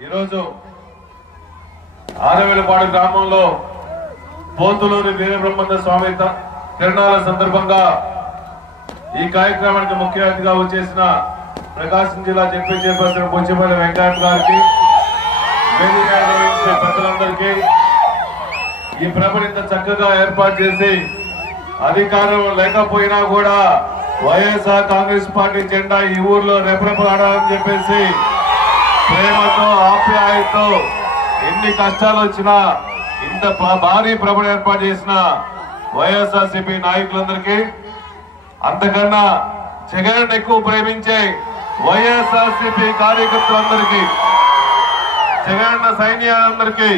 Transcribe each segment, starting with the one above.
ఈరోజు ఆరవేలపాడు గ్రామంలో పోతులూరి వీరబ్రహ్మేంద్ర స్వామి తిరునాళ్ల సందర్భంగా ఈ కార్యక్రమానికి ముఖ్య అతిథిగా వచ్చేసిన ప్రకాశం జిల్లా జడ్పీ చైర్పర్సన్ బుచ్చిపల్లి వెంకయ్య గారికి, పెద్దలందరికీ, ఈ ప్రభను ఇంత చక్కగా ఏర్పాటు చేసి అధికారం లేకపోయినా కూడా వైఎస్ఆర్ కాంగ్రెస్ పార్టీ జెండా ఈ ఊర్లో రెపరెపలాడాలని చెప్పేసి ప్రేమతో ఆప్యాయతో ఎన్ని కష్టాలు వచ్చినా ఇంత భారీ ప్రభను ఏర్పాటు చేసిన వైఎస్ఆర్సీపీ నాయకులందరికీ, అంతకన్నా జగన్ ఎక్కువ ప్రేమించే వైఎస్ఆర్సీపీ కార్యకర్తలందరికీ, జగన్ సైన్యాలందరికీ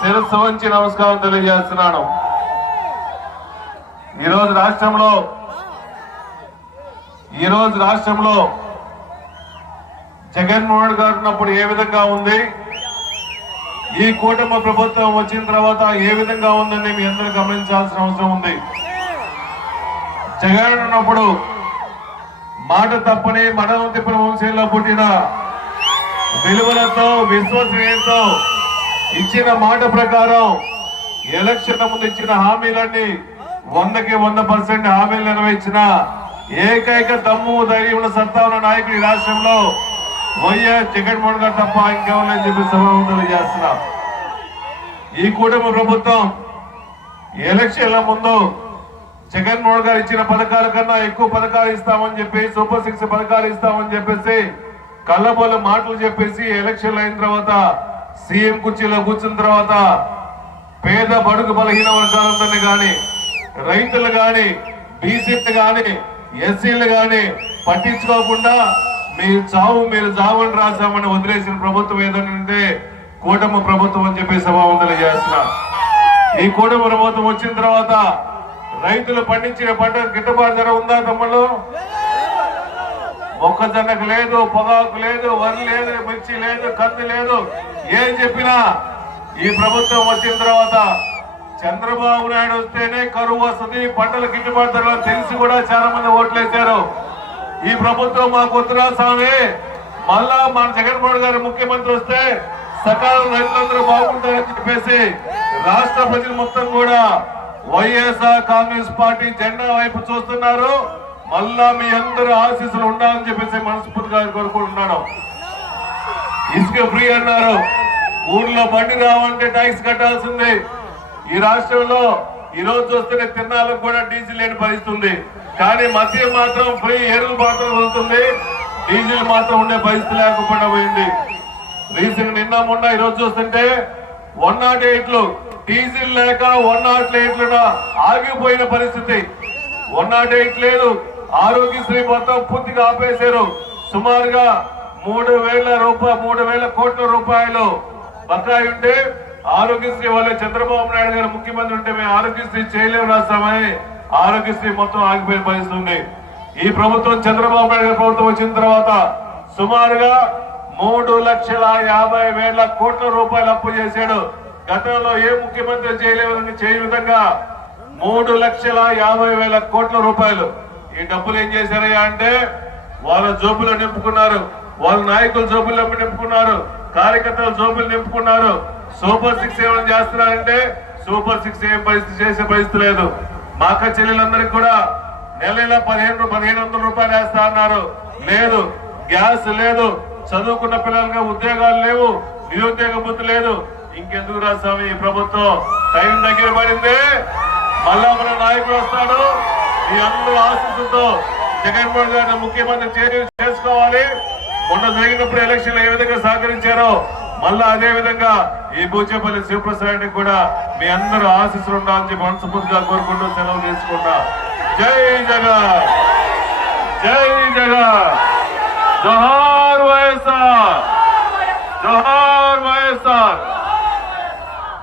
శిరస్సు వంచి నమస్కారం తెలియజేస్తున్నాను. ఈరోజు రాష్ట్రంలో జగన్మోహన్ గారు ఉన్నప్పుడు ఏ విధంగా ఉంది, ఈ కూటమి ప్రభుత్వం వచ్చిన తర్వాత ఏ విధంగా ఉందని మీ అందరూ గమనించాల్సిన అవసరం ఉంది. జగన్ ఉన్నప్పుడు మాట తప్పని మడమ తిప్పని వంశంలో పుట్టిన విలువలతో విశ్వసనీయతతో ఇచ్చిన మాట ప్రకారం ఎలక్షన్ ముందు ఇచ్చిన హామీలన్నీ 100కి 100% హామీలు నెరవేర్చిన ఏకైక దమ్ము ధైర్యం ఉన్న సత్తా ఉన్న నాయకుడు ఈ రాష్ట్రంలో వైఎస్ జగన్మోహన్ గారు తప్ప ఇంకెవరని చెప్పి సభావంతులు చేస్తున్నా. ఈ కూటమి ప్రభుత్వం ఎలక్షన్ల ముందు జగన్మోహన్ గారు ఇచ్చిన పథకాల కన్నా ఎక్కువ పథకాలు ఇస్తామని చెప్పి, సూపర్ 6 పథకాలు ఇస్తామని చెప్పేసి కళ్ళబోల మాటలు చెప్పేసి ఎలక్షన్లు అయిన తర్వాత సీఎం కుర్చీలో కూర్చున్న తర్వాత పేద బడుగు బలహీన వర్గాలందరినీ కానీ, రైతులు కానీ, బీసీలు కానీ, ఎస్సీలు కానీ పట్టించుకోకుండా మీరు చావని రాసామని వదిలేసిన ప్రభుత్వం ఏదంటే కూటమి ప్రభుత్వం అని చెప్పి సభావంతులు చేస్తున్నా. ఈ కూటమి ప్రభుత్వం వచ్చిన తర్వాత రైతులు పండించిన పంట గిట్టుబాటు ధర ఉందా తమ్ముళ్ళు? మొక్కజొన్నకు లేదు, పొగాకు లేదు, వరి లేదు, మిర్చి లేదు, కంది లేదు. ఏం చెప్పినా ఈ ప్రభుత్వం వచ్చిన తర్వాత చంద్రబాబు నాయుడు వస్తేనే కరువు వస్తుంది, పంటల గిట్టుబాటు ధర తెలిసి కూడా చాలా మంది ఓట్లేశారు. ఈ ప్రభుత్వం మాకు వద్దురా స్వామి, మళ్ళా మన జగన్మోహన్ గారు ముఖ్యమంత్రి వస్తే సకాలం రైతులందరూ బాగుంటారని చెప్పేసి రాష్ట్ర ప్రజలు మొత్తం కూడా వైఎస్ఆర్ కాంగ్రెస్ పార్టీ జెండా వైపు చూస్తున్నారు. మళ్ళా మీ అందరూ ఆశీస్సులు ఉండాలని చెప్పేసి మనస్ఫూర్తిగా కోరుకుంటున్నాను. ఇసుక ఫ్రీ అన్నారు, ఊర్లో బండి రావాలంటే ట్యాక్స్ కట్టాల్సింది. ఈ రాష్ట్రంలో ఈ రోజు చూస్తే తిన్నాలకు కూడా డీజిల్ లేని పరిస్థితుంది. కానీ మద్యం మాత్రం ఫ్రీ, ఎరువు మాత్రం వెళ్తుంది, డీజిల్ మాత్రం ఉండే పరిస్థితి లేకుండా పోయింది. రీసెంట్ నిన్న మొన్న ఈ రోజు చూస్తుంటే 108లు డీజిల్ లేక 108లు ఆగిపోయిన పరిస్థితి. 108 లేదు, ఆరోగ్యశ్రీ మొత్తం పూర్తిగా ఆపేశారు. సుమారుగా 3,000 కోట్ల రూపాయలు బకాయి ఉంటే ఆరోగ్యశ్రీ వల్ల చంద్రబాబు నాయుడు గారు ముఖ్యమంత్రి ఉంటే మేము ఆరోగ్యశ్రీ చేయలేము రాస్తామని ఆరోగ్యశ్రీ మొత్తం ఆగిపోయిన పరిస్థితి ఉంది. ఈ ప్రభుత్వం చంద్రబాబు నాయుడు గారి ప్రభుత్వం వచ్చిన తర్వాత సుమారుగా 3,50,000 కోట్ల రూపాయలు అప్పు చేశాడు. గతంలో ఏ ముఖ్యమంత్రి చేయలేదని చేయ విధంగా 3,50,000 కోట్ల రూపాయలు. ఈ డబ్బులు ఏం చేశారయ్యా అంటే వాళ్ళ జోబులు నింపుకున్నారు, వాళ్ళ నాయకుల జోబులు నింపుకున్నారు, కార్యకర్తల జోబులు నింపుకున్నారు. సూపర్ 6 ఏమైనా చేస్తున్నారంటే సూపర్ 6 ఏం పరిస్థితి చేసే పరిస్థితి లేదు. మా అక్క చెల్లెలందరికీ కూడా నెల 1,500 రూపాయలు వేస్తా అన్నారు. లేదు, గ్యాస్ లేదు, చదువుకున్న పిల్లలుగా ఉద్యోగాలు లేవు, నిరుద్యోగ బుద్ధి లేదు. ఇంకెందుకు రాస్తాము? ఈ ప్రభుత్వం టైం దగ్గర పడింది. మళ్ళా మన నాయకుడు వస్తాడు. ఈ అందరూ ఆశీస్సులతో జగన్మోహన్ గారిని ముఖ్యమంత్రి చేసుకోవాలి. మొన్న జరిగినప్పుడు ఎలక్షన్ ఏ విధంగా సహకరించారో మళ్ళా అదే విధంగా ఈ బూచేపల్లి శివప్రసాద్ కూడా మీ అందరూ ఆశీస్సులు ఉండాలని చెప్పి మనస్ఫూర్తిగా కోరుకుంటూ సెలవు తీసుకున్నా. జై జగన్, జై జగన్, జోహార్.